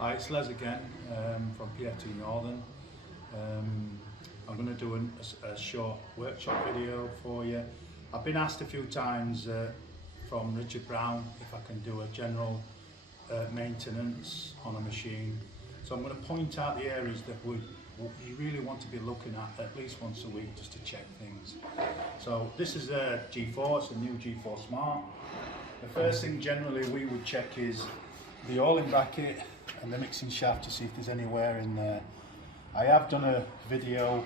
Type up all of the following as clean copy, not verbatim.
Hi, it's Les again from PFT Northern. I'm going to do a short workshop video for you. I've been asked a few times from Richard Brown if I can do a general maintenance on a machine. So I'm going to point out the areas that you really want to be looking at least once a week just to check things. So this is a G4, it's a new G4 Smart. The first thing generally we would check is the oiling bracket and the mixing shaft to see if there's any wear in there. I have done a video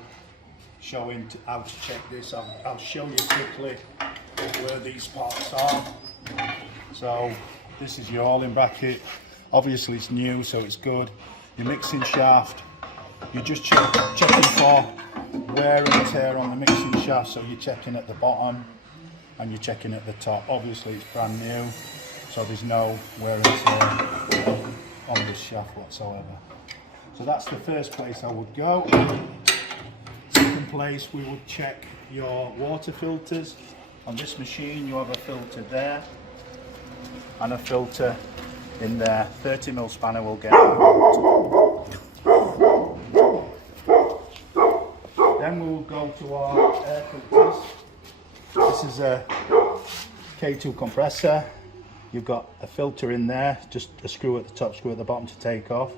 showing how to check this. I'll show you quickly where these parts are. So this is your oiling bracket. Obviously it's new, so it's good. Your mixing shaft, you're just checking for wear and tear on the mixing shaft, so you're checking at the bottom and you're checking at the top. Obviously it's brand new, so there's no wear and tear on this shaft whatsoever. So that's the first place I would go. Second place, we would check your water filters. On this machine you have a filter there and a filter in there. 30mm spanner will get out. Then we will go to our air filters. This is a K2 compressor. You've got a filter in there, just a screw at the top, screw at the bottom to take off.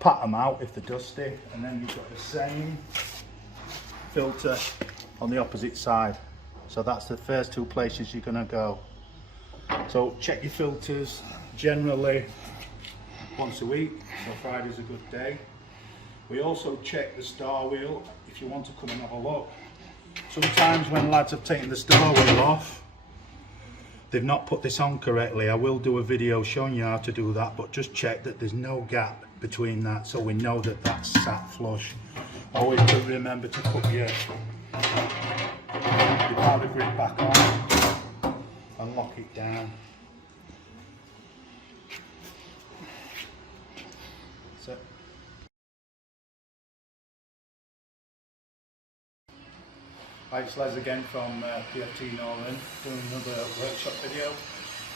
Pat them out if they're dusty, and then you've got the same filter on the opposite side. So that's the first two places you're going to go. So check your filters generally once a week, so Friday's a good day. We also check the star wheel if you want to come and have a look. Sometimes when lads have taken the star wheel off, they've not put this on correctly. I will do a video showing you how to do that, but just check that there's no gap between that so we know that that's sat flush. Always remember to put your powder grip back on and lock it down. So, hi, it's Les again from PFT Northern, doing another workshop video.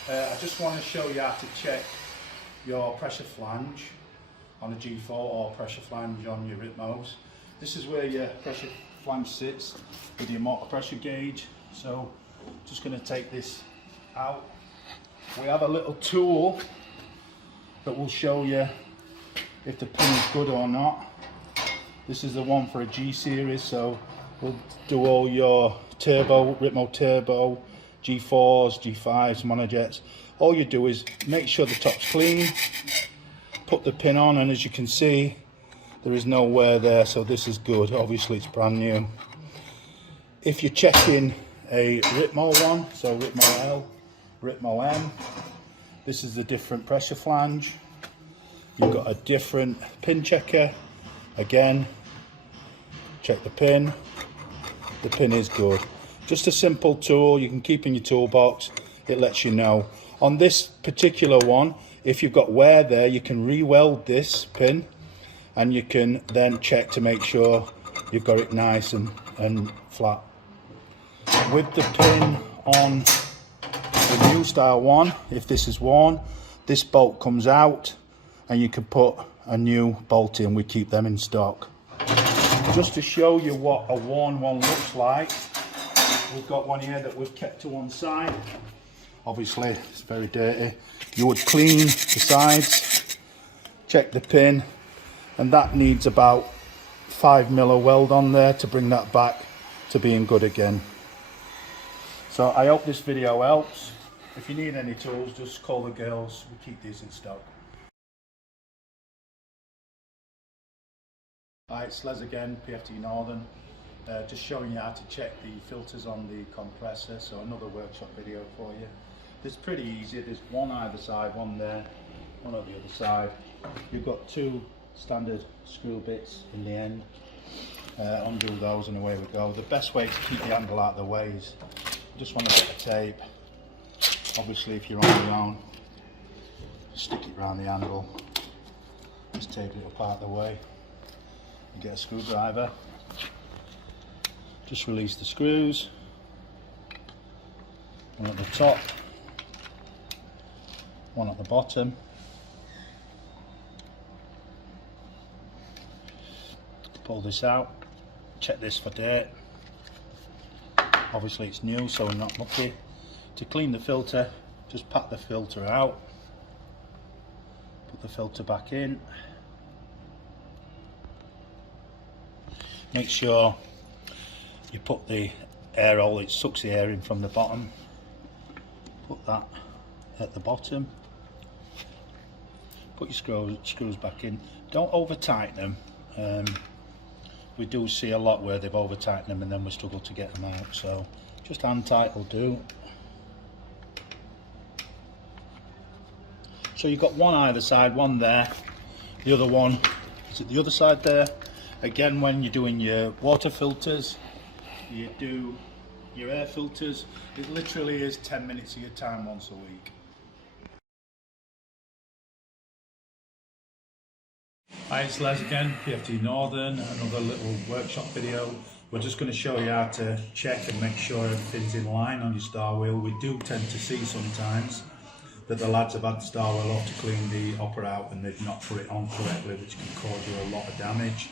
I just want to show you how to check your pressure flange on a G4 or pressure flange on your Ritmos. This is where your pressure flange sits with your motor pressure gauge. So just going to take this out. We have a little tool that will show you if the pin is good or not. This is the one for a G series, so we'll do all your turbo, Ritmo turbo, G4s, G5s, monojets. All you do is make sure the top's clean, put the pin on, and as you can see there is no wear there, so this is good. Obviously it's brand new. If you're checking a Ritmo one, so Ritmo L, Ritmo M, this is the different pressure flange. You've got a different pin checker. Again, check the pin. The pin is good. Just a simple tool you can keep in your toolbox. It lets you know. On this particular one, if you've got wear there, you can re-weld this pin and you can then check to make sure you've got it nice and flat. With the pin on the new style one, if this is worn, this bolt comes out and you can put a new bolt in. We keep them in stock. Just to show you what a worn one looks like, we've got one here that we've kept to one side. Obviously it's very dirty. You would clean the sides, check the pin, and that needs about 5mm weld on there to bring that back to being good again. So I hope this video helps. If you need any tools, just call the girls. We keep these in stock. Hi, it's Les again, PFT Northern. Just showing you how to check the filters on the compressor, so another workshop video for you. It's pretty easy. There's one either side, one there, one on the other side. You've got two standard screw bits in the end. Undo those and away we go. The best way to keep the handle out of the way is you just want to get a tape. Obviously if you're on your own, stick it around the handle, just tape it up out of the way. You get a screwdriver, just release the screws, one at the top, one at the bottom, Pull this out, check this for date. Obviously it's new, so we're not lucky. To clean the filter, just pat the filter out, put the filter back in. Make sure you put the air hole, it sucks the air in from the bottom. Put that at the bottom. Put your screws back in. Don't over tighten them. We do see a lot where they've over tightened them and then we struggle to get them out. So just hand tight will do. So you've got one either side, one there. The other one is at the other side there. Again, when you're doing your water filters, you do your air filters, it literally is 10 minutes of your time once a week. Hi, it's Les again, PFT Northern, another little workshop video. We're just going to show you how to check and make sure everything's in line on your star wheel. We do tend to see sometimes that the lads have had the star wheel off to clean the upper out and they've not put it on correctly, which can cause you a lot of damage.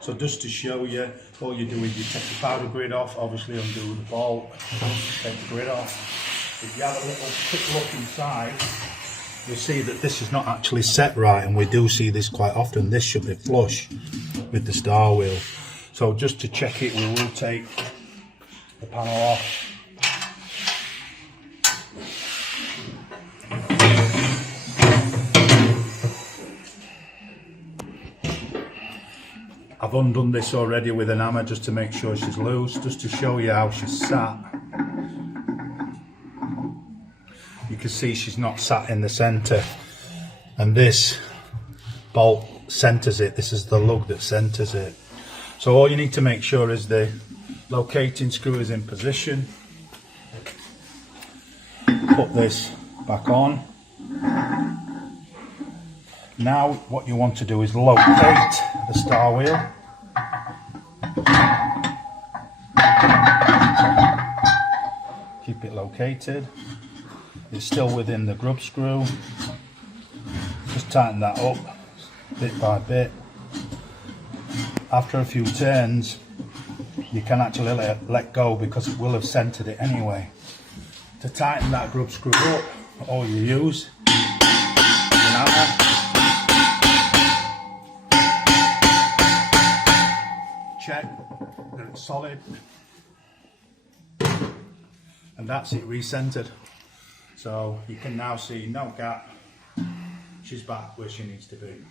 So just to show you, all you do is you take the powder grid off, obviously undo the bolt, take the grid off. If you have a little quick look inside, you'll see that this is not actually set right, and we do see this quite often. This should be flush with the star wheel. So just to check it, we will take the panel off. I've undone this already with an hammer just to make sure she's loose, just to show you how she's sat. You can see she's not sat in the centre, and this bolt centres it. This is the lug that centres it. So all you need to make sure is the locating screw is in position. Put this back on. Now what you want to do is locate the star wheel. Keep it located. It's still within the grub screw. Just tighten that up bit by bit. After a few turns you can actually let go because it will have centered it anyway. To tighten that grub screw up, all you use is an hammer. Check that it's solid, and that's it recentered. So you can now see no gap, she's back where she needs to be.